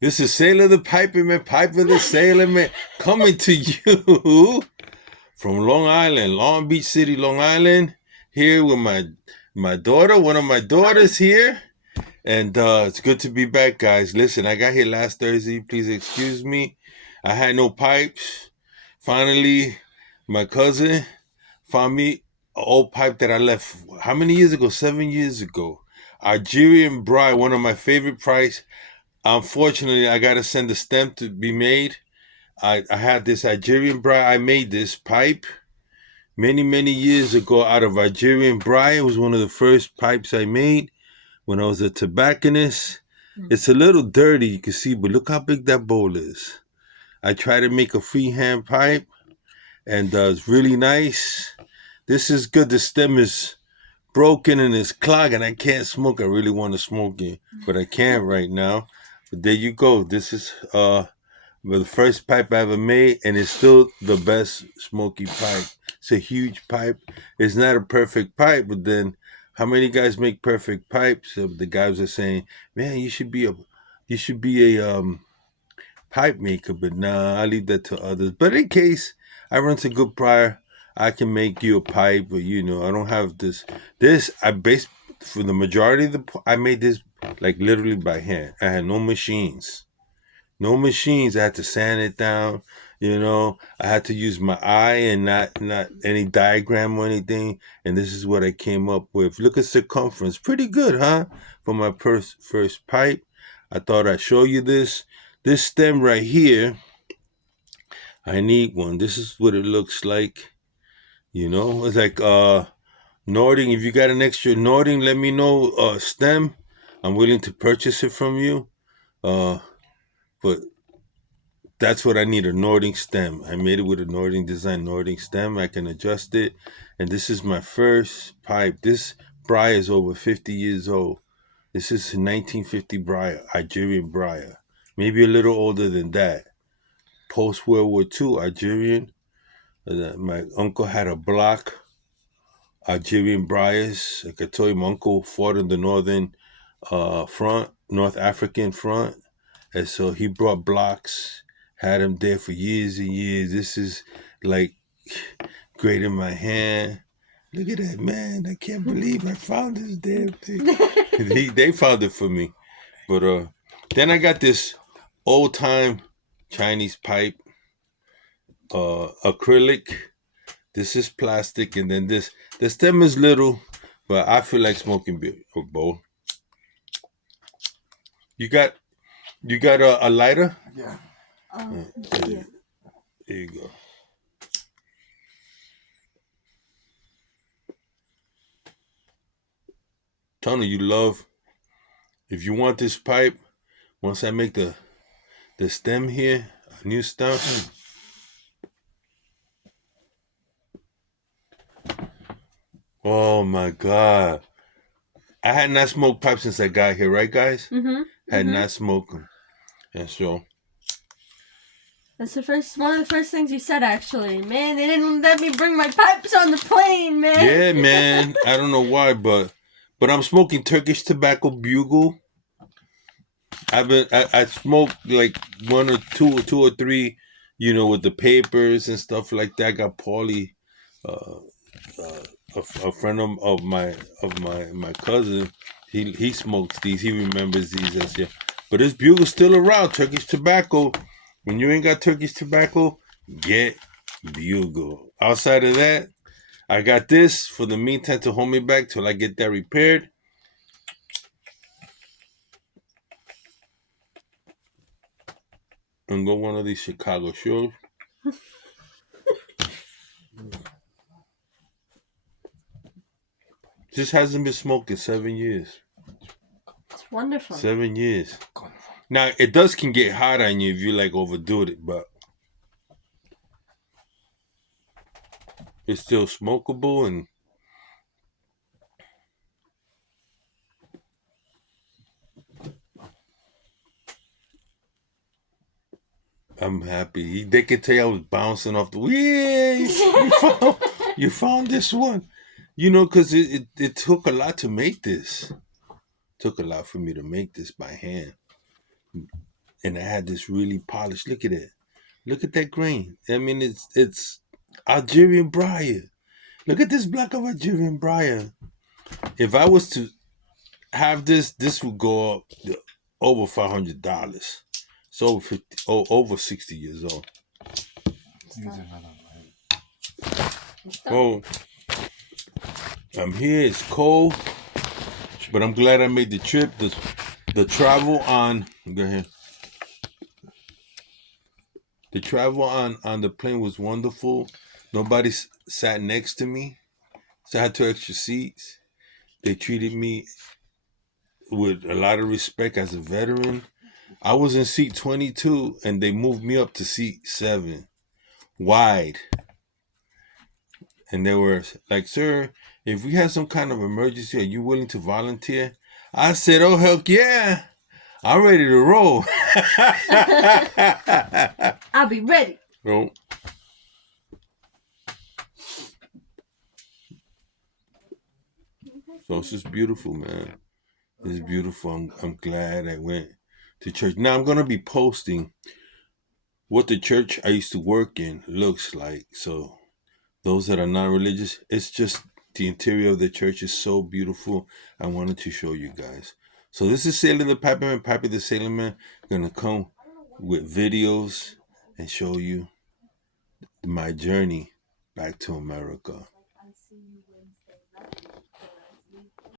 This is Sailor the Piper Man, Piper the Sailor Man, coming to you from Long Island, Long Beach City, Long Island. Here with my daughter, one of my daughters here. And it's good to be back, guys. Listen, I got here last Thursday. Please excuse me. I had no pipes. Finally, my cousin found me an old pipe that I left, how many years ago? 7 years ago. Algerian Braille, one of my favorite pipes. Unfortunately, I got to send a stem to be made. I had this Algerian Braille. I made this pipe many years ago out of Algerian Braille. It was one of the first pipes I made when I was a tobacconist. It's a little dirty, you can see, but look how big that bowl is. I tried to make a freehand pipe, and it's really nice. This is good. The stem is broken and it's clogged, and I can't smoke. I really want to smoke it, but I can't right now. But there you go. This is the first pipe I ever made, and it's still the best smoky pipe. It's a huge pipe. It's not a perfect pipe, but then how many guys make perfect pipes? The guys are saying, "Man, you should be a pipe maker." But nah, I leave that to others. But in case I run to good prior, I can make you a pipe. But I don't have this. I based for the majority of I made this like literally by hand. I had no machines. No machines. I had to sand it down. I had to use my eye and not any diagram or anything. And this is what I came up with. Look at circumference. Pretty good, huh? For my first pipe. I thought I'd show you this. This stem right here, I need one. This is what it looks like. It's like Nording. If you got an extra Nording, let me know. Stem. I'm willing to purchase it from you. But that's what I need, a Nording stem. I made it with a Nording design, Nording stem. I can adjust it. And this is my first pipe. This briar is over 50 years old. This is 1950 briar, Algerian briar. Maybe a little older than that. Post-World War II, Algerian. My uncle had a block, Algerian briars. Like I told you, my uncle fought in the northern front, North African front. And so he brought blocks, had them there for years and years. This is like great in my hand. Look at that, man. I can't believe I found this damn thing. They found it for me. But then I got this old time Chinese pipe, acrylic. This is plastic, and then the stem is little, but I feel like smoking a bowl. You got a lighter? Yeah. Yeah. There you go. Tony, if you want this pipe, once I make the stem here, a new stem. Oh my God. I had not smoked pipe since I got here, right, guys? Mm-hmm. Had not smoked them. And so. That's one of the first things you said, actually. Man, they didn't let me bring my pipes on the plane, man. Yeah, man. I don't know why, but I'm smoking Turkish tobacco bugle. I smoked like one or two or three, with the papers and stuff like that. I got Paulie, a friend of my cousin. He smokes these. He remembers these as yeah. But this bugle's still around. Turkish tobacco. When you ain't got Turkish tobacco, get bugle. Outside of that, I got this for the meantime to hold me back till I get that repaired. And go one of these Chicago shows. This hasn't been smoked in 7 years. It's wonderful. 7 years. Now, it can get hot on you if you overdo it, but it's still smokable and I'm happy. They could tell I was bouncing off the yeah. You found this one, because it took a lot to make this. took a lot for me to make this by hand. And I had this really polished. Look at it. Look at that grain. I mean, it's Algerian briar. Look at this block of Algerian briar. If I was to have this would go up over $500. It's over 50, over 60 years old. Oh, I'm here. It's cold, but I'm glad I made the trip. The travel on. Go ahead. The travel on the plane was wonderful. Nobody sat next to me, so I had 2 extra seats. They treated me with a lot of respect as a veteran. I was in seat 22, and they moved me up to seat 7, wide. And they were like, "Sir, if we have some kind of emergency, are you willing to volunteer?" I said, "Oh, heck yeah. I'm ready to roll." I'll be ready. No. So it's just beautiful, man. It's beautiful. I'm glad I went to church. Now I'm gonna be posting what the church I used to work in looks like. So those that are non-religious, it's just the interior of the church is so beautiful. I wanted to show you guys. So this is Sailor the Piperman, Piper the Sailorman. Gonna come with videos and show you my journey back to America.